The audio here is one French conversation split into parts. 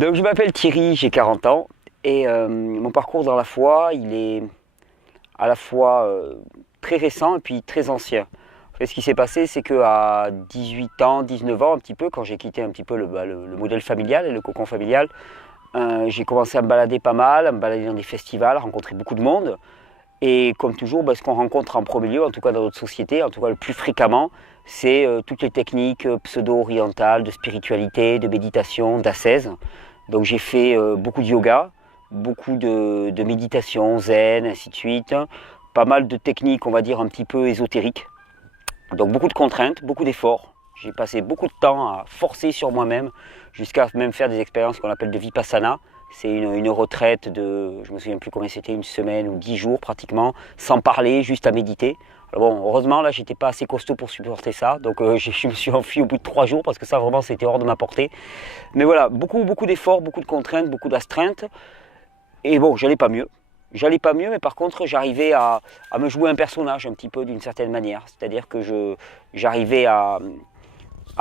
Donc je m'appelle Thierry, j'ai 40 ans et mon parcours dans la foi, il est à la fois très récent et puis très ancien. En fait, ce qui s'est passé, c'est qu'à 18 ans, 19 ans un petit peu, quand j'ai quitté un petit peu le modèle familial et le cocon familial, j'ai commencé à me balader pas mal, à me balader dans des festivals, à rencontrer beaucoup de monde. Et comme toujours, ce qu'on rencontre en premier lieu, en tout cas dans notre société, en tout cas le plus fréquemment, c'est toutes les techniques pseudo-orientales de spiritualité, de méditation, d'ascèse. Donc j'ai fait beaucoup de yoga, beaucoup de méditation, zen, ainsi de suite. Pas mal de techniques, on va dire, un petit peu ésotériques. Donc beaucoup de contraintes, beaucoup d'efforts. J'ai passé beaucoup de temps à forcer sur moi-même, jusqu'à même faire des expériences qu'on appelle de vipassana. C'est une retraite de, je me souviens plus combien c'était, une semaine ou 10 jours pratiquement, sans parler, juste à méditer. Alors bon, heureusement, là, j'étais pas assez costaud pour supporter ça, donc je me suis enfui au bout de 3 jours, parce que ça, vraiment, c'était hors de ma portée. Mais voilà, beaucoup d'efforts, beaucoup de contraintes, beaucoup d'astreintes. Et bon, j'allais pas mieux. J'allais pas mieux, mais par contre, j'arrivais à me jouer un personnage un petit peu d'une certaine manière. C'est-à-dire que j'arrivais à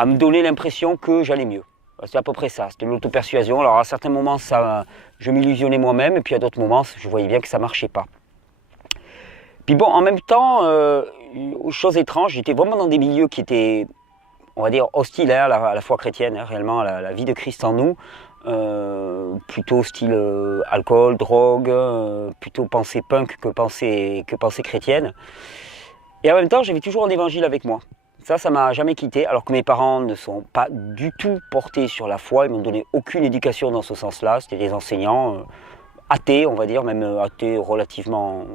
me donner l'impression que j'allais mieux. C'est à peu près ça, c'était de l'auto-persuasion. Alors à certains moments, je m'illusionnais moi-même, et puis à d'autres moments, je voyais bien que ça ne marchait pas. Puis bon, en même temps, chose étrange, j'étais vraiment dans des milieux qui étaient, on va dire, hostiles à la foi chrétienne, réellement, à la vie de Christ en nous. Plutôt style alcool, drogue, plutôt pensée punk que pensée chrétienne. Et en même temps, j'avais toujours un évangile avec moi. Ça m'a jamais quitté, alors que mes parents ne sont pas du tout portés sur la foi, ils m'ont donné aucune éducation dans ce sens-là. C'était des enseignants athées, on va dire, même athées relativement,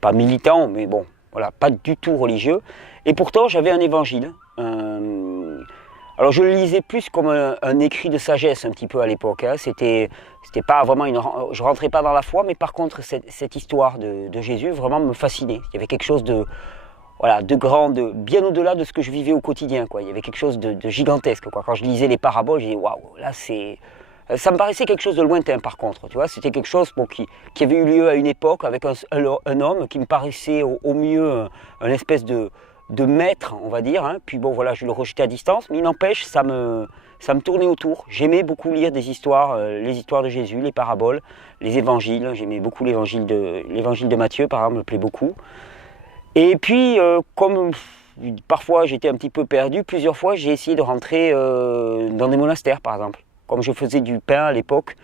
pas militants, mais bon, voilà, pas du tout religieux. Et pourtant, j'avais un évangile. Alors je le lisais plus comme un écrit de sagesse un petit peu à l'époque. Hein. C'était pas vraiment je rentrais pas dans la foi, mais par contre cette histoire de Jésus vraiment me fascinait. Il y avait quelque chose de grand, bien au-delà de ce que je vivais au quotidien, quoi. Il y avait quelque chose de gigantesque, quoi. Quand je lisais les paraboles, je disais waouh, là ça me paraissait quelque chose de lointain par contre, tu vois. C'était quelque chose qui avait eu lieu à une époque avec un homme qui me paraissait au mieux un espèce de maître, on va dire. Hein. Puis bon, voilà, je le rejetais à distance, mais il n'empêche, ça me tournait autour. J'aimais beaucoup lire des histoires, les histoires de Jésus, les paraboles, les évangiles. J'aimais beaucoup l'évangile de Matthieu, par exemple, me plaît beaucoup. Et puis, comme parfois j'étais un petit peu perdu, plusieurs fois j'ai essayé de rentrer dans des monastères, par exemple. Comme je faisais du pain à l'époque,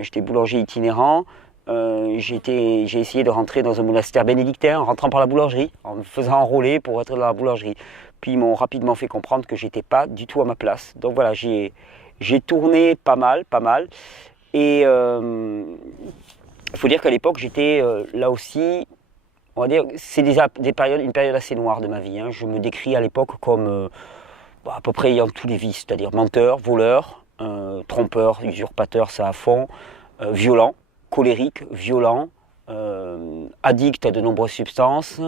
j'étais boulanger itinérant. J'ai essayé de rentrer dans un monastère bénédictin en rentrant par la boulangerie, en me faisant enrôler pour être dans la boulangerie. Puis ils m'ont rapidement fait comprendre que j'étais pas du tout à ma place. Donc voilà, j'ai tourné pas mal. Et il faut dire qu'à l'époque j'étais là aussi, on va dire, c'est une période assez noire de ma vie. Hein. Je me décris à l'époque comme à peu près ayant tous les vices, c'est-à-dire menteur, voleur, trompeur, usurpateur, ça à fond, violent, colérique, violent, addict à de nombreuses substances,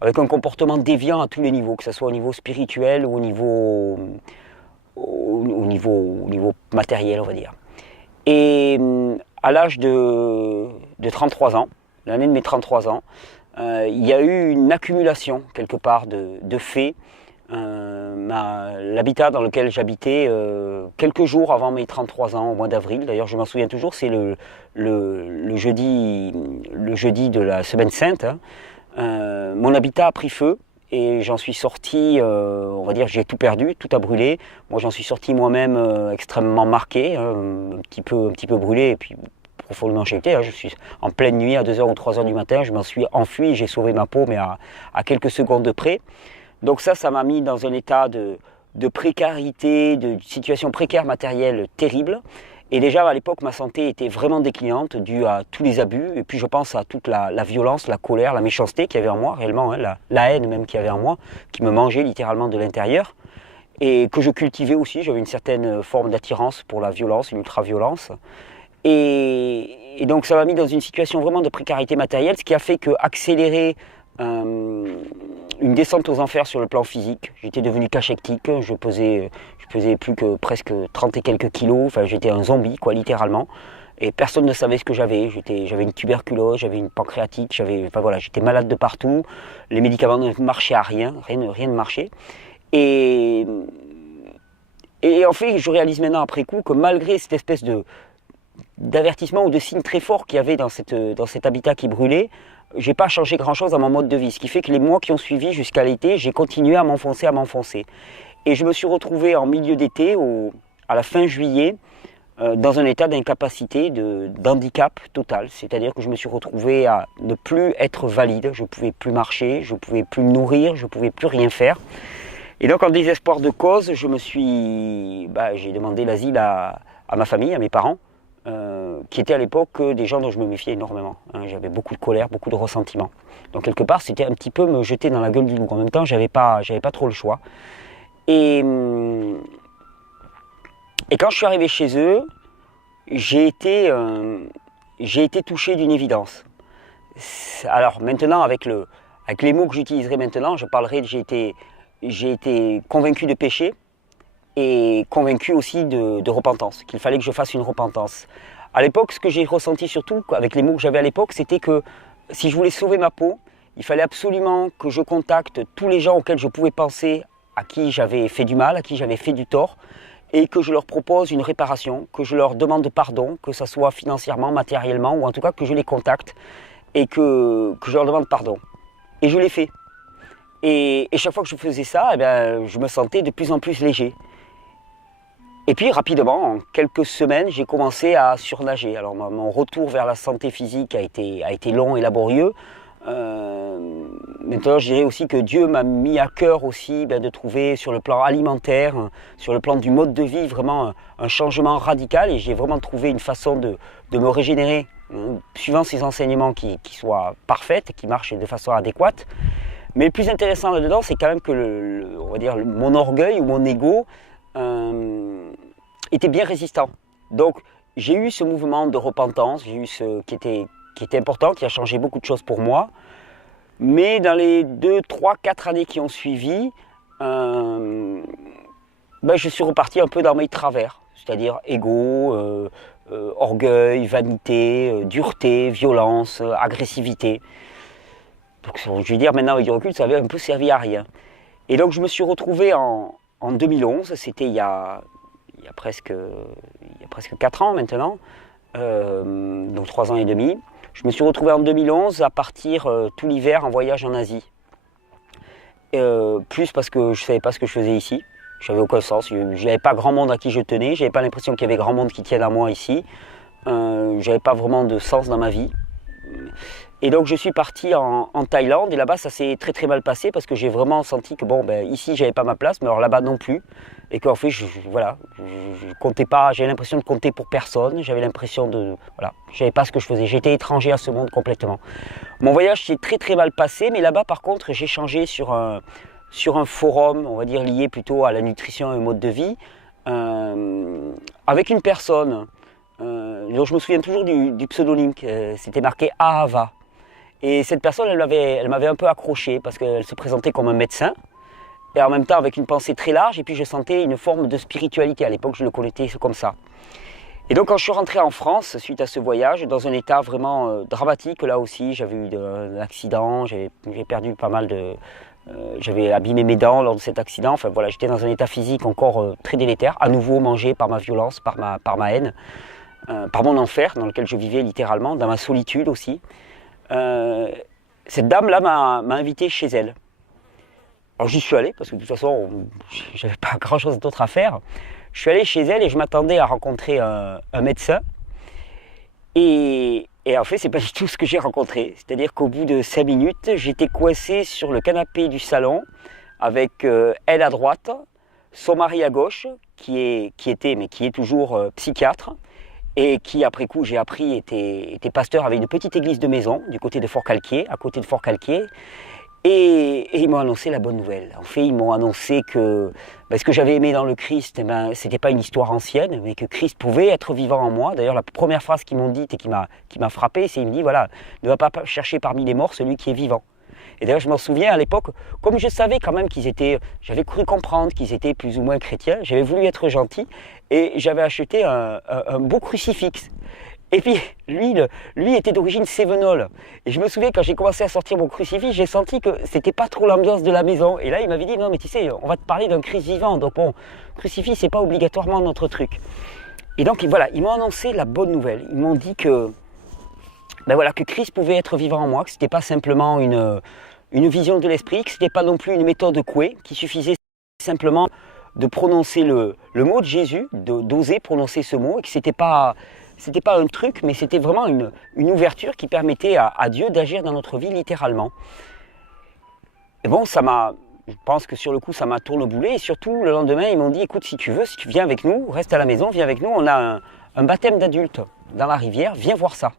avec un comportement déviant à tous les niveaux, que ce soit au niveau spirituel ou au niveau matériel, on va dire. Et à l'âge de 33 ans, l'année de mes 33 ans, il y a eu une accumulation quelque part de faits. L'habitat dans lequel j'habitais quelques jours avant mes 33 ans, au mois d'avril, d'ailleurs je m'en souviens toujours, c'est le jeudi de la Semaine Sainte, hein. Mon habitat a pris feu et j'en suis sorti, on va dire, j'ai tout perdu, tout a brûlé. Moi j'en suis sorti moi-même extrêmement marqué, hein, un petit peu brûlé et puis profondément jeté. Hein. Je suis en pleine nuit à 2h ou 3h du matin, je m'en suis enfui, j'ai sauvé ma peau mais à quelques secondes de près. Donc ça m'a mis dans un état de précarité, de situation précaire matérielle terrible. Et déjà à l'époque, ma santé était vraiment déclinante due à tous les abus. Et puis je pense à toute la violence, la colère, la méchanceté qu'il y avait en moi, réellement, hein, la haine même qu'il y avait en moi, qui me mangeait littéralement de l'intérieur. Et que je cultivais aussi, j'avais une certaine forme d'attirance pour la violence, une ultra-violence. Et donc ça m'a mis dans une situation vraiment de précarité matérielle, ce qui a fait qu'accélérer une descente aux enfers sur le plan physique. J'étais devenu cachectique, je pesais plus que presque 30 et quelques kilos, enfin j'étais un zombie quoi, littéralement. Et personne ne savait ce que j'avais. J'avais une tuberculose, j'avais une pancréatite, j'étais malade de partout. Les médicaments ne marchaient à rien ne marchait. Et Et en fait, je réalise maintenant après coup que malgré cette espèce d'avertissement ou de signe très fort qu'il y avait dans cet habitat qui brûlait, j'ai pas changé grand-chose dans mon mode de vie. Ce qui fait que les mois qui ont suivi jusqu'à l'été, j'ai continué à m'enfoncer. Et je me suis retrouvé en milieu d'été, à la fin juillet, dans un état d'incapacité, d'handicap total. C'est-à-dire que je me suis retrouvé à ne plus être valide. Je ne pouvais plus marcher, je ne pouvais plus me nourrir, je ne pouvais plus rien faire. Et donc en désespoir de cause, j'ai demandé l'asile à ma famille, à mes parents, qui étaient à l'époque des gens dont je me méfiais énormément. J'avais beaucoup de colère, beaucoup de ressentiment. Donc quelque part, c'était un petit peu me jeter dans la gueule du loup. En même temps, j'avais pas trop le choix. Et quand je suis arrivé chez eux, j'ai été touché d'une évidence. Alors maintenant, avec les mots que j'utiliserai maintenant, je parlerai de j'ai été convaincu de péché et convaincu aussi de repentance, qu'il fallait que je fasse une repentance. À l'époque, ce que j'ai ressenti surtout, avec les mots que j'avais à l'époque, c'était que si je voulais sauver ma peau, il fallait absolument que je contacte tous les gens auxquels je pouvais penser, à qui j'avais fait du mal, à qui j'avais fait du tort, et que je leur propose une réparation, que je leur demande pardon, que ce soit financièrement, matériellement, ou en tout cas que je les contacte et que je leur demande pardon. Et je l'ai fait. Et chaque fois que je faisais ça, je me sentais de plus en plus léger. Et puis rapidement, en quelques semaines, j'ai commencé à surnager. Alors mon retour vers la santé physique a été long et laborieux. Maintenant, je dirais aussi que Dieu m'a mis à cœur aussi de trouver sur le plan alimentaire, sur le plan du mode de vie, vraiment un changement radical. Et j'ai vraiment trouvé une façon de me régénérer, suivant ces enseignements qui soient parfaits, qui marchent de façon adéquate. Mais le plus intéressant là-dedans, c'est quand même que on va dire, mon orgueil ou mon ego était bien résistant. Donc j'ai eu ce mouvement de repentance, j'ai eu ce qui était important, qui a changé beaucoup de choses pour moi. Mais dans les 2, 3, 4 années qui ont suivi, je suis reparti un peu dans mes travers, c'est-à-dire ego, orgueil, vanité, dureté, violence, agressivité. Donc je veux dire maintenant avec du recul, ça avait un peu servi à rien. Et donc je me suis retrouvé en 2011, c'était il y a presque 4 ans maintenant, donc 3 ans et demi. Je me suis retrouvé en 2011 à partir tout l'hiver en voyage en Asie. Plus parce que je ne savais pas ce que je faisais ici. Je n'avais aucun sens. Je n'avais pas grand monde à qui je tenais. Je n'avais pas l'impression qu'il y avait grand monde qui tienne à moi ici. Je n'avais pas vraiment de sens dans ma vie. Et donc je suis parti en Thaïlande et là-bas ça s'est très très mal passé parce que j'ai vraiment senti que ici j'avais pas ma place, mais alors là-bas non plus. Et qu'en fait je comptais pas, j'avais l'impression de compter pour personne, j'avais l'impression je savais pas ce que je faisais, j'étais étranger à ce monde complètement. Mon voyage s'est très très mal passé, mais là-bas par contre j'ai changé sur un forum, on va dire lié plutôt à la nutrition et au mode de vie, avec une personne dont je me souviens toujours du pseudonyme, c'était marqué Ahava. Et cette personne, elle m'avait un peu accroché parce qu'elle se présentait comme un médecin et en même temps avec une pensée très large, et puis je sentais une forme de spiritualité. À l'époque, je le connaissais comme ça. Et donc quand je suis rentré en France suite à ce voyage, dans un état vraiment dramatique, là aussi, j'avais eu un accident, j'ai perdu pas mal j'avais abîmé mes dents lors de cet accident. Enfin voilà, j'étais dans un état physique encore très délétère, à nouveau mangé par ma violence, par ma haine, par mon enfer dans lequel je vivais littéralement, dans ma solitude aussi. Cette dame-là m'a invité chez elle. Alors j'y suis allé parce que de toute façon, j'avais pas grand-chose d'autre à faire. Je suis allé chez elle et je m'attendais à rencontrer un médecin. Et en fait, c'est pas du tout ce que j'ai rencontré. C'est-à-dire qu'au bout de 5 minutes, j'étais coincé sur le canapé du salon avec elle à droite, son mari à gauche, qui est toujours psychiatre. Et qui, après coup, j'ai appris, était pasteur avec une petite église de maison, du côté de Fort-Calquier, à côté de Fort-Calquier. Et ils m'ont annoncé la bonne nouvelle. En fait, ils m'ont annoncé que ce que j'avais aimé dans le Christ, ce n'était pas une histoire ancienne, mais que Christ pouvait être vivant en moi. D'ailleurs, la première phrase qu'ils m'ont dite et qui m'a frappé, c'est, il me dit, voilà, ne va pas chercher parmi les morts celui qui est vivant. Et d'ailleurs, je m'en souviens à l'époque, comme je savais quand même j'avais cru comprendre qu'ils étaient plus ou moins chrétiens, j'avais voulu être gentil et j'avais acheté un beau crucifix. Et puis, lui était d'origine sévenole. Et je me souviens, quand j'ai commencé à sortir mon crucifix, j'ai senti que c'était pas trop l'ambiance de la maison. Et là, il m'avait dit, non, mais tu sais, on va te parler d'un Christ vivant. Donc bon, crucifix, c'est pas obligatoirement notre truc. Et donc, voilà, ils m'ont annoncé la bonne nouvelle. Ils m'ont dit que, ben voilà, que Christ pouvait être vivant en moi, que c'était pas simplement une vision de l'esprit, que c'était pas non plus une méthode couée, qu'il suffisait simplement de prononcer le mot de Jésus, d'oser prononcer ce mot, et que c'était pas un truc, mais c'était vraiment une ouverture qui permettait à Dieu d'agir dans notre vie littéralement. Et bon, je pense que sur le coup, ça m'a tourneboulé, et surtout, le lendemain, ils m'ont dit, écoute, si tu veux, si tu viens avec nous, reste à la maison, viens avec nous, on a un baptême d'adulte dans la rivière, viens voir ça.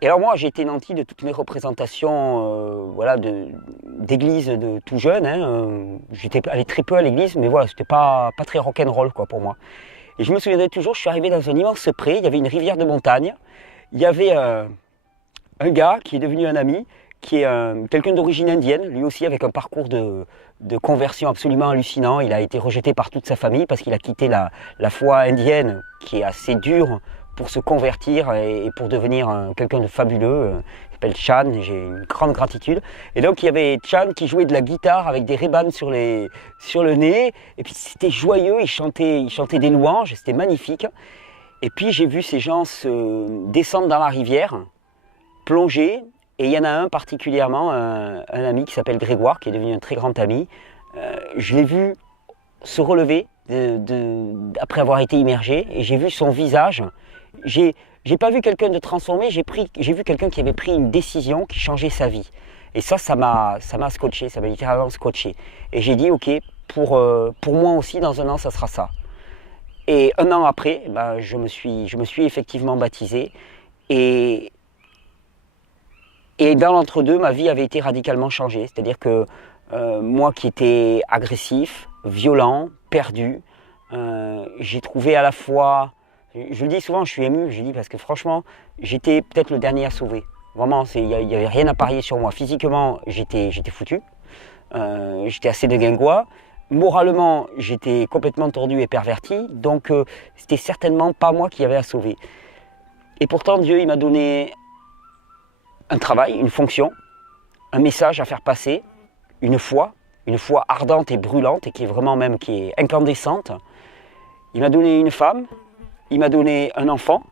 Et alors moi, j'ai été nanti de toutes mes représentations voilà, d'église de tout jeune. J'étais allé très peu à l'église, mais voilà, c'était pas très rock'n'roll quoi, pour moi. Et je me souviendrai toujours, je suis arrivé dans un immense pré, il y avait une rivière de montagne, il y avait un gars qui est devenu un ami, qui est quelqu'un d'origine indienne, lui aussi avec un parcours de conversion absolument hallucinant. Il a été rejeté par toute sa famille parce qu'il a quitté la foi indienne, qui est assez dure, pour se convertir et pour devenir quelqu'un de fabuleux. Il s'appelle Chan, j'ai une grande gratitude. Et donc il y avait Chan qui jouait de la guitare avec des Ray-Ban sur le nez, et puis c'était joyeux, il chantait des louanges, c'était magnifique. Et puis j'ai vu ces gens se descendre dans la rivière, plonger, et il y en a un particulièrement, un ami qui s'appelle Grégoire, qui est devenu un très grand ami. Je l'ai vu se relever après avoir été immergé, et j'ai vu son visage. J'ai pas vu quelqu'un de transformé, j'ai vu quelqu'un qui avait pris une décision qui changeait sa vie. Et ça m'a scotché, ça m'a littéralement scotché. Et j'ai dit, ok, pour moi aussi, dans un an, ça sera ça. Et un an après, ben, je me suis effectivement baptisé. Et dans l'entre-deux, ma vie avait été radicalement changée. C'est-à-dire que moi qui étais agressif, violent, perdu, j'ai trouvé à la fois... Je le dis souvent, je suis ému, je dis parce que franchement, j'étais peut-être le dernier à sauver. Vraiment, il n'y avait rien à parier sur moi. Physiquement, j'étais foutu. J'étais assez de guingois. Moralement, j'étais complètement tordu et perverti. Donc, c'était certainement pas moi qui avait à sauver. Et pourtant, Dieu, il m'a donné un travail, une fonction, un message à faire passer, une foi ardente et brûlante et qui est vraiment même qui est incandescente. Il m'a donné une femme. Il m'a donné un enfant,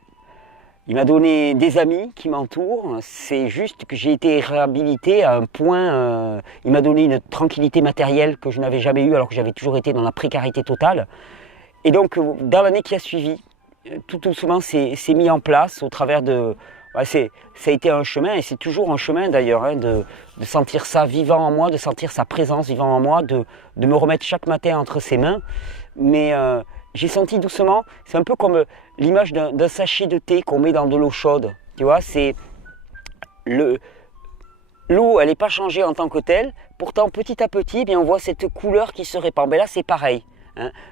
il m'a donné des amis qui m'entourent. C'est juste que j'ai été réhabilité à un point, il m'a donné une tranquillité matérielle que je n'avais jamais eue alors que j'avais toujours été dans la précarité totale. Et donc dans l'année qui a suivi, tout doucement c'est mis en place au travers de... ça a été un chemin, et c'est toujours un chemin d'ailleurs, de sentir ça vivant en moi, de sentir sa présence vivant en moi, de me remettre chaque matin entre ses mains. Mais j'ai senti doucement, c'est un peu comme l'image d'un sachet de thé qu'on met dans de l'eau chaude. Tu vois, c'est l'eau, elle n'est pas changée en tant que telle. Pourtant, petit à petit, bien, on voit cette couleur qui se répand. Ben là, c'est pareil.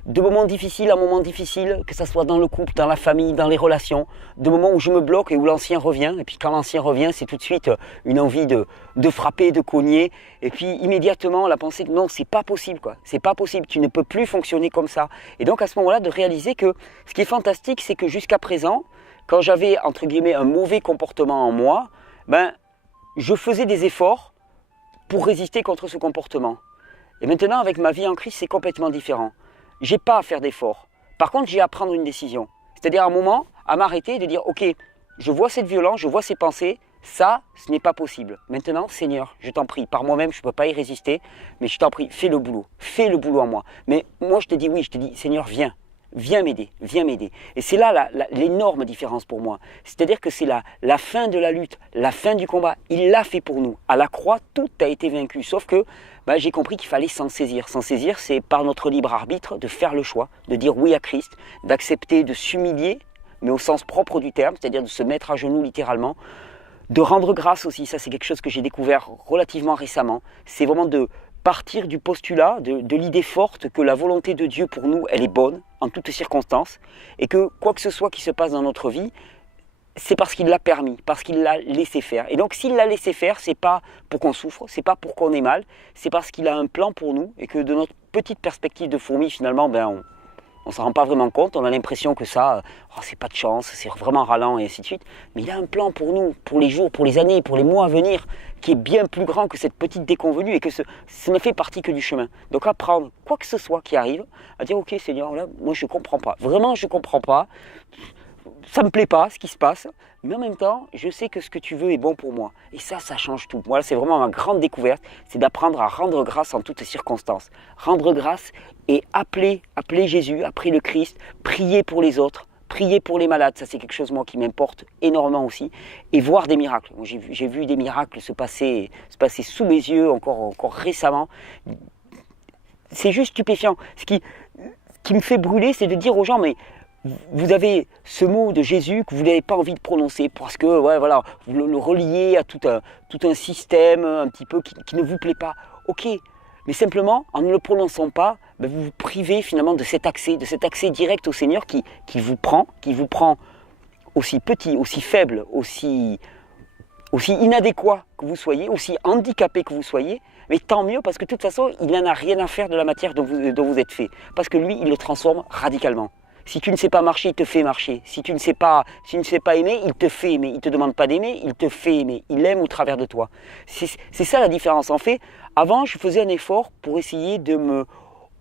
De moments difficiles à moments difficiles, que ce soit dans le couple, dans la famille, dans les relations, de moments où je me bloque et où l'ancien revient, et puis quand l'ancien revient, c'est tout de suite une envie de frapper, de cogner, et puis immédiatement la pensée que non, c'est pas possible, quoi, c'est pas possible, tu ne peux plus fonctionner comme ça. Et donc à ce moment-là, de réaliser que ce qui est fantastique, c'est que jusqu'à présent, quand j'avais entre guillemets un mauvais comportement en moi, ben, je faisais des efforts pour résister contre ce comportement. Et maintenant, avec ma vie en Christ, c'est complètement différent. J'ai pas à faire d'efforts. Par contre, j'ai à prendre une décision. C'est-à-dire à un moment, à m'arrêter et de dire, ok, je vois cette violence, je vois ces pensées, ça, ce n'est pas possible. Maintenant, Seigneur, je t'en prie, par moi-même, je ne peux pas y résister, mais je t'en prie, fais le boulot en moi. Mais moi, je te dis oui, je te dis, Seigneur, viens m'aider, viens m'aider. Et c'est là l'énorme différence pour moi. C'est-à-dire que c'est la fin de la lutte, la fin du combat. Il l'a fait pour nous. À la croix, tout a été vaincu, sauf que j'ai compris qu'il fallait s'en saisir. S'en saisir, c'est par notre libre arbitre de faire le choix, de dire oui à Christ, d'accepter de s'humilier, mais au sens propre du terme, c'est-à-dire de se mettre à genoux littéralement, de rendre grâce aussi. Ça, c'est quelque chose que j'ai découvert relativement récemment. C'est vraiment de partir du postulat, de l'idée forte que la volonté de Dieu pour nous, elle est bonne en toutes circonstances, et que quoi que ce soit qui se passe dans notre vie, c'est parce qu'il l'a permis, parce qu'il l'a laissé faire. Et donc s'il l'a laissé faire, c'est pas pour qu'on souffre, c'est pas pour qu'on ait mal, c'est parce qu'il a un plan pour nous, et que de notre petite perspective de fourmi, finalement, On ne s'en rend pas vraiment compte, on a l'impression que ça, c'est pas de chance, c'est vraiment ralent et ainsi de suite. Mais il a un plan pour nous, pour les jours, pour les années, pour les mois à venir, qui est bien plus grand que cette petite déconvenue et que ce ne fait partie que du chemin. Donc apprendre quoi que ce soit qui arrive, à dire ok Seigneur, là, moi je ne comprends pas, vraiment je ne comprends pas, ça ne me plaît pas ce qui se passe, mais en même temps, je sais que ce que tu veux est bon pour moi. Et ça change tout. Voilà, c'est vraiment ma grande découverte, c'est d'apprendre à rendre grâce en toutes circonstances. Rendre grâce et appeler Jésus, appeler le Christ, prier pour les autres, prier pour les malades. Ça, c'est quelque chose, moi, qui m'importe énormément aussi. Et voir des miracles. Moi, j'ai vu des miracles se passer sous mes yeux encore récemment. C'est juste stupéfiant. Ce qui me fait brûler, c'est de dire aux gens, mais vous avez ce mot de Jésus que vous n'avez pas envie de prononcer parce que vous le reliez à tout un système un petit peu qui ne vous plaît pas. Ok, mais simplement, en ne le prononçant pas, vous vous privez finalement de cet accès direct au Seigneur qui vous prend aussi petit, aussi faible, aussi inadéquat que vous soyez, aussi handicapé que vous soyez, mais tant mieux parce que de toute façon, il n'en a rien à faire de la matière dont vous êtes fait. Parce que lui, il le transforme radicalement. Si tu ne sais pas marcher, il te fait marcher. Si tu ne sais pas aimer, il te fait aimer. Il ne te demande pas d'aimer, il te fait aimer. Il aime au travers de toi. C'est ça la différence. En fait, avant, je faisais un effort pour essayer de me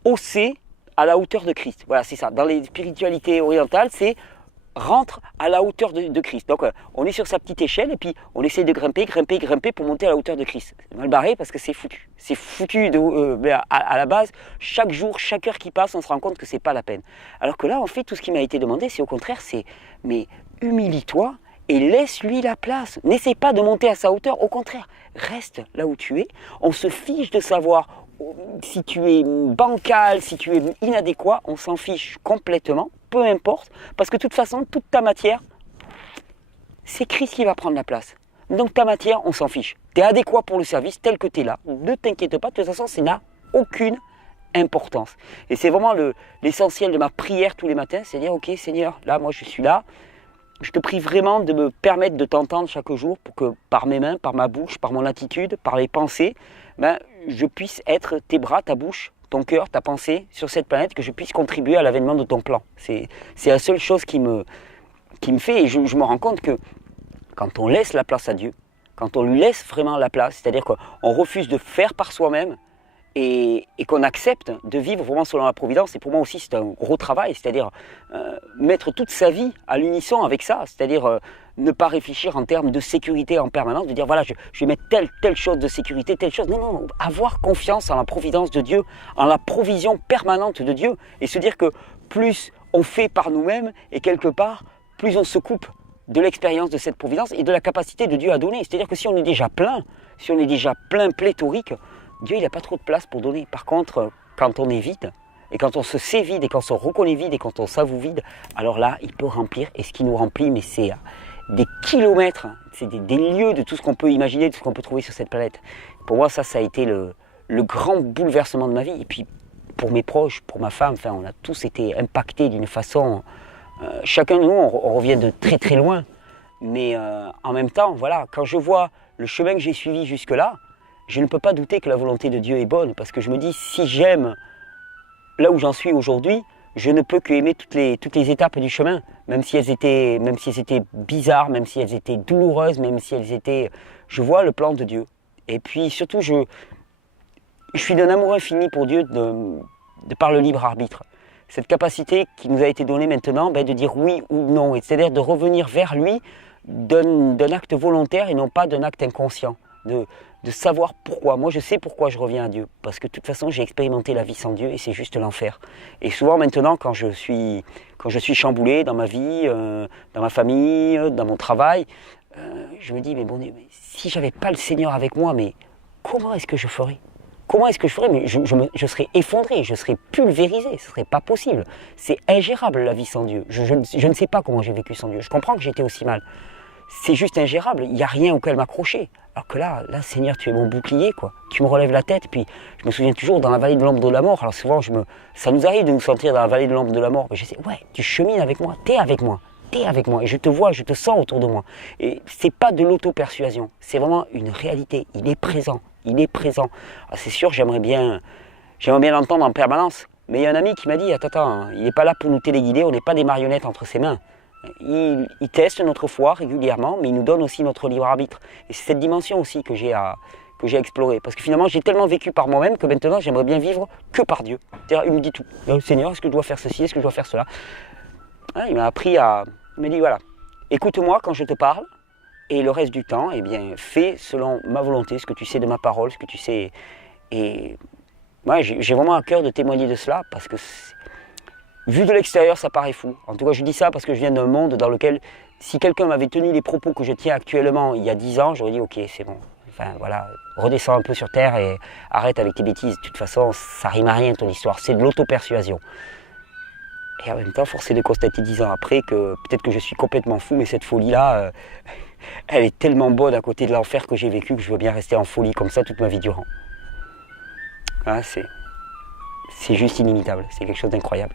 hausser à la hauteur de Christ. Voilà, c'est ça. Dans les spiritualités orientales, c'est rentre à la hauteur de Christ. Donc on est sur sa petite échelle et puis on essaie de grimper pour monter à la hauteur de Christ. C'est mal barré parce que c'est foutu. C'est foutu à la base. Chaque jour, chaque heure qui passe, on se rend compte que c'est pas la peine. Alors que là, en fait, tout ce qui m'a été demandé, c'est au contraire, mais humilie-toi et laisse-lui la place. N'essaie pas de monter à sa hauteur. Au contraire, reste là où tu es. On se fiche de savoir si tu es bancal, si tu es inadéquat, on s'en fiche complètement, peu importe, parce que de toute façon, toute ta matière, c'est Christ qui va prendre la place. Donc ta matière, on s'en fiche. Tu es adéquat pour le service tel que tu es là, ne t'inquiète pas, de toute façon, ça n'a aucune importance. Et c'est vraiment l'essentiel de ma prière tous les matins, c'est dire, ok Seigneur, là moi je suis là, je te prie vraiment de me permettre de t'entendre chaque jour pour que par mes mains, par ma bouche, par mon attitude, par les pensées, je puisse être tes bras, ta bouche, ton cœur, ta pensée sur cette planète, que je puisse contribuer à l'avènement de ton plan. C'est la seule chose qui me fait, et je me rends compte que quand on laisse la place à Dieu, quand on lui laisse vraiment la place, c'est-à-dire qu'on refuse de faire par soi-même, et qu'on accepte de vivre vraiment selon la providence, et pour moi aussi c'est un gros travail, c'est-à-dire mettre toute sa vie à l'unisson avec ça, c'est-à-dire ne pas réfléchir en termes de sécurité en permanence, de dire voilà je vais mettre telle chose de sécurité, telle chose, non, avoir confiance en la providence de Dieu, en la provision permanente de Dieu, et se dire que plus on fait par nous-mêmes, et quelque part, plus on se coupe de l'expérience de cette providence et de la capacité de Dieu à donner, c'est-à-dire que si on est déjà plein, pléthorique, Dieu, il n'a pas trop de place pour donner. Par contre, quand on est vide, et quand on se sait vide, et quand on se reconnaît vide, et quand on s'avoue vide, alors là, il peut remplir. Et ce qui nous remplit, mais c'est des kilomètres, c'est des lieux de tout ce qu'on peut imaginer, de tout ce qu'on peut trouver sur cette planète. Pour moi, ça a été le grand bouleversement de ma vie. Et puis, pour mes proches, pour ma femme, on a tous été impactés d'une façon... chacun de nous, on revient de très très loin. Mais en même temps, voilà, quand je vois le chemin que j'ai suivi jusque-là, je ne peux pas douter que la volonté de Dieu est bonne, parce que je me dis, si j'aime là où j'en suis aujourd'hui, je ne peux que aimer toutes les étapes du chemin, même si elles étaient bizarres, même si elles étaient douloureuses, même si elles étaient... Je vois le plan de Dieu. Et puis surtout, je suis d'un amour infini pour Dieu de par le libre arbitre. Cette capacité qui nous a été donnée maintenant, de dire oui ou non, c'est-à-dire de revenir vers lui d'un acte volontaire et non pas d'un acte inconscient. De savoir pourquoi. Moi, je sais pourquoi je reviens à Dieu. Parce que de toute façon, j'ai expérimenté la vie sans Dieu et c'est juste l'enfer. Et souvent maintenant, quand je suis chamboulé dans ma vie, dans ma famille, dans mon travail, je me dis, mais bon Dieu, mais si j'avais pas le Seigneur avec moi, mais comment est-ce que je ferais ? Comment est-ce que je ferais ? Mais je serais effondré, je serais pulvérisé, ce serait pas possible. C'est ingérable la vie sans Dieu. Je ne sais pas comment j'ai vécu sans Dieu. Je comprends que j'étais aussi mal. C'est juste ingérable, il n'y a rien auquel m'accrocher. Alors que là, Seigneur, tu es mon bouclier, quoi. Tu me relèves la tête, puis je me souviens toujours dans la vallée de l'ombre de la mort. Alors souvent, ça nous arrive de nous sentir dans la vallée de l'ombre de la mort. Mais je sais, ouais, tu chemines avec moi, t'es avec moi. Et je te vois, je te sens autour de moi. Et c'est pas de l'auto-persuasion, c'est vraiment une réalité. Il est présent. Alors c'est sûr, j'aimerais bien l'entendre en permanence. Mais il y a un ami qui m'a dit, attends, il n'est pas là pour nous téléguider, on n'est pas des marionnettes entre ses mains. Il teste notre foi régulièrement, mais il nous donne aussi notre libre arbitre. Et c'est cette dimension aussi que j'ai à explorer. Parce que finalement, j'ai tellement vécu par moi-même que maintenant, j'aimerais bien vivre que par Dieu. C'est-à-dire, il me dit tout. Seigneur, est-ce que je dois faire ceci? Est-ce que je dois faire cela? Il m'a appris à... Il m'a dit, voilà, écoute-moi quand je te parle, et le reste du temps, eh bien, fais selon ma volonté, ce que tu sais de ma parole, ce que tu sais... Et moi, j'ai vraiment à cœur de témoigner de cela, parce que vu de l'extérieur, ça paraît fou. En tout cas, je dis ça parce que je viens d'un monde dans lequel, si quelqu'un m'avait tenu les propos que je tiens actuellement il y a 10 ans, j'aurais dit, ok, c'est bon. Enfin, voilà, redescends un peu sur terre et arrête avec tes bêtises. De toute façon, ça rime à rien ton histoire, c'est de l'auto-persuasion. Et en même temps, force est de constater 10 ans après que peut-être que je suis complètement fou, mais cette folie-là, elle est tellement bonne à côté de l'enfer que j'ai vécu que je veux bien rester en folie comme ça toute ma vie durant. Ah, c'est juste inimitable, c'est quelque chose d'incroyable.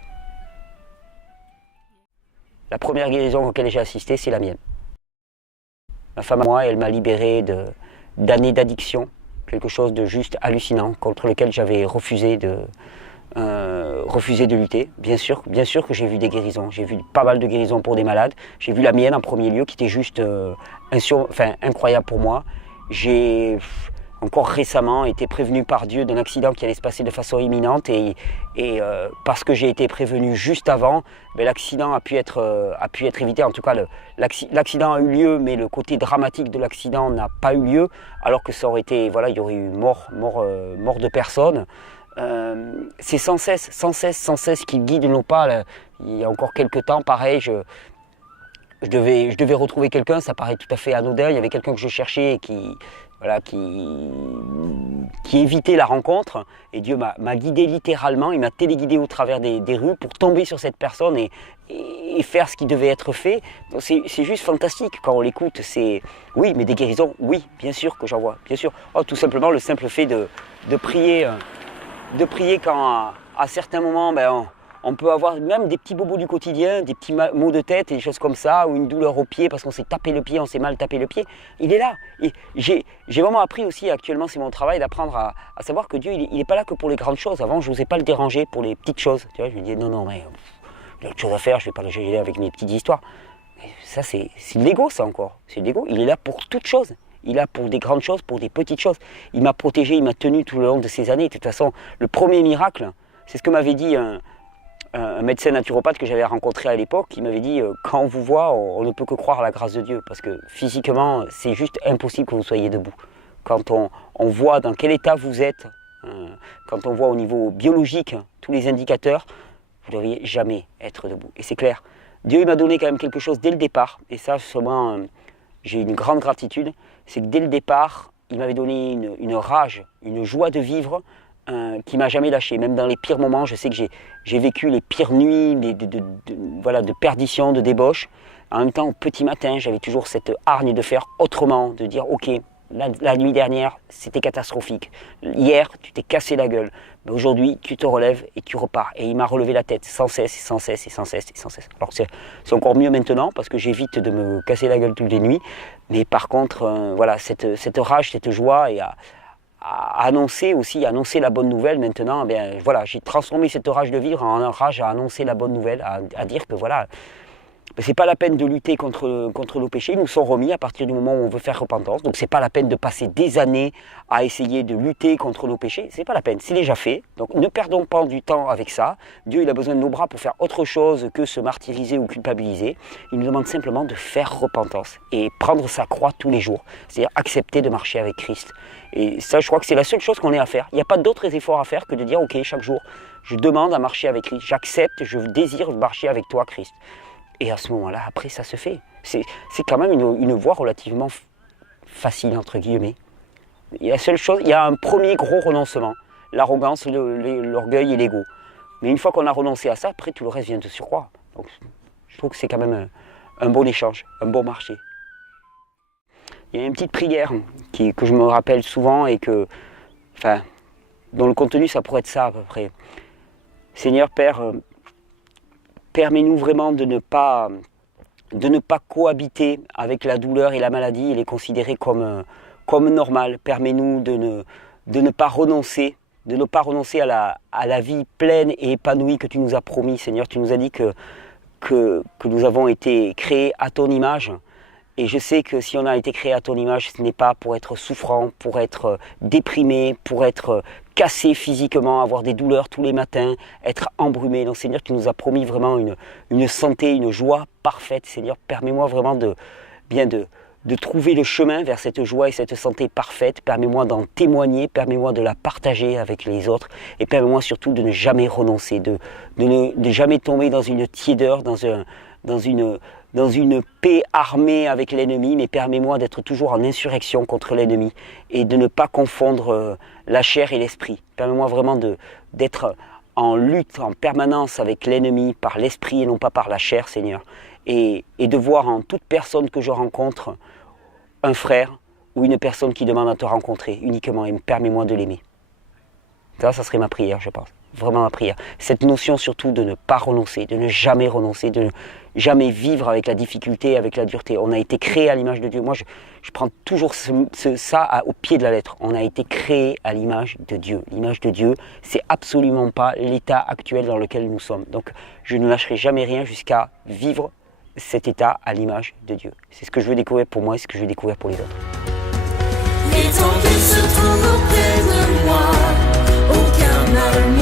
La première guérison auquel j'ai assisté, c'est la mienne. Ma femme à moi, elle m'a libéré d'années d'addiction, quelque chose de juste hallucinant, contre lequel j'avais refusé de lutter. Bien sûr que j'ai vu des guérisons, j'ai vu pas mal de guérisons pour des malades. J'ai vu la mienne en premier lieu, qui était juste incroyable pour moi. J'ai encore récemment été prévenu par Dieu d'un accident qui allait se passer de façon imminente et parce que j'ai été prévenu juste avant, l'accident a pu être évité. En tout cas, l'accident a eu lieu, mais le côté dramatique de l'accident n'a pas eu lieu, alors que ça aurait été, voilà, il y aurait eu mort de personnes. C'est sans cesse qu'il guide nos pas. Là. Il y a encore quelques temps, pareil, je devais retrouver quelqu'un, ça paraît tout à fait anodin. Il y avait quelqu'un que je cherchais et qui évitait la rencontre. Et Dieu m'a guidé littéralement, il m'a téléguidé au travers des rues pour tomber sur cette personne et faire ce qui devait être fait. C'est juste fantastique quand on l'écoute. Oui, mais des guérisons, oui, bien sûr que j'en vois, bien sûr. Oh, tout simplement le simple fait de prier quand à certains moments, on peut avoir même des petits bobos du quotidien, des petits maux de tête et des choses comme ça, ou une douleur au pied parce qu'on s'est tapé le pied, on s'est mal tapé le pied. Il est là. Et j'ai vraiment appris aussi, actuellement c'est mon travail, d'apprendre à savoir que Dieu, il n'est pas là que pour les grandes choses. Avant, je n'osais pas le déranger pour les petites choses. Tu vois, je lui disais non, mais il y a autre chose à faire, je ne vais pas le gérer avec mes petites histoires. Mais ça, c'est de l'ego, ça encore. C'est de l'ego. Il est là pour toutes choses. Il est là pour des grandes choses, pour des petites choses. Il m'a protégé, il m'a tenu tout le long de ces années. De toute façon, le premier miracle, c'est ce que m'avait dit un médecin naturopathe que j'avais rencontré à l'époque. Il m'avait dit quand on vous voit, on ne peut que croire à la grâce de Dieu, parce que physiquement, c'est juste impossible que vous soyez debout. Quand on voit dans quel état vous êtes, quand on voit au niveau biologique tous les indicateurs, vous ne devriez jamais être debout. Et c'est clair. Dieu m'a donné quand même quelque chose dès le départ, et ça, sûrement, j'ai une grande gratitude, c'est que dès le départ, il m'avait donné une rage, une joie de vivre, qui m'a jamais lâché. Même dans les pires moments, je sais que j'ai vécu les pires nuits de perdition, de débauche. En même temps, au petit matin, j'avais toujours cette hargne de faire autrement, de dire ok, la nuit dernière, c'était catastrophique. Hier, tu t'es cassé la gueule. Mais aujourd'hui, tu te relèves et tu repars. Et il m'a relevé la tête sans cesse, et sans cesse, et sans cesse, et sans cesse. Alors c'est encore mieux maintenant parce que j'évite de me casser la gueule toutes les nuits. Mais par contre, voilà, cette rage, cette joie et à annoncer la bonne nouvelle maintenant, voilà, j'ai transformé cette rage de vivre en rage à annoncer la bonne nouvelle, à dire que voilà, c'est pas la peine de lutter contre nos péchés, ils nous sont remis à partir du moment où on veut faire repentance, donc c'est pas la peine de passer des années à essayer de lutter contre nos péchés, c'est pas la peine, c'est déjà fait, donc ne perdons pas du temps avec ça. Dieu il a besoin de nos bras pour faire autre chose que se martyriser ou culpabiliser, il nous demande simplement de faire repentance et prendre sa croix tous les jours, c'est-à-dire accepter de marcher avec Christ. Et ça, je crois que c'est la seule chose qu'on ait à faire. Il n'y a pas d'autres efforts à faire que de dire, ok, chaque jour, je demande à marcher avec Christ, j'accepte, je désire marcher avec toi, Christ. Et à ce moment-là, après, ça se fait. C'est quand même une voie relativement facile, entre guillemets. Et la seule chose, il y a un premier gros renoncement, l'arrogance, l'orgueil et l'ego. Mais une fois qu'on a renoncé à ça, après, tout le reste vient de surcroît. Donc, je trouve que c'est quand même un bon échange, un bon marché. Il y a une petite prière que je me rappelle souvent et dont le contenu, ça pourrait être ça à peu près. Seigneur Père, permets-nous vraiment de ne pas cohabiter avec la douleur et la maladie et les considérer comme normales. Permets-nous de ne pas renoncer de ne pas renoncer à la vie pleine et épanouie que tu nous as promis, Seigneur. Tu nous as dit que nous avons été créés à ton image. Et je sais que si on a été créé à ton image, ce n'est pas pour être souffrant, pour être déprimé, pour être cassé physiquement, avoir des douleurs tous les matins, être embrumé. Donc Seigneur, tu nous as promis vraiment une santé, une joie parfaite. Seigneur, permets-moi vraiment de trouver le chemin vers cette joie et cette santé parfaite. Permets-moi d'en témoigner, permets-moi de la partager avec les autres et permets-moi surtout de ne jamais renoncer, de ne jamais tomber dans une tiédeur, dans une paix armée avec l'ennemi, mais permets-moi d'être toujours en insurrection contre l'ennemi et de ne pas confondre la chair et l'esprit. Permets-moi vraiment d'être en lutte en permanence avec l'ennemi par l'esprit et non pas par la chair, Seigneur. Et de voir en toute personne que je rencontre un frère ou une personne qui demande à te rencontrer uniquement et permets-moi de l'aimer. Ça serait ma prière, je pense. Vraiment ma prière. Cette notion surtout de ne pas renoncer, de ne jamais renoncer, de ne jamais vivre avec la difficulté, avec la dureté. On a été créé à l'image de Dieu. Moi, je prends toujours ça au pied de la lettre. On a été créé à l'image de Dieu. L'image de Dieu, c'est absolument pas l'état actuel dans lequel nous sommes. Donc, je ne lâcherai jamais rien jusqu'à vivre cet état à l'image de Dieu. C'est ce que je veux découvrir pour moi et ce que je veux découvrir pour les autres. L'étendue se trouve auprès de moi, aucun mal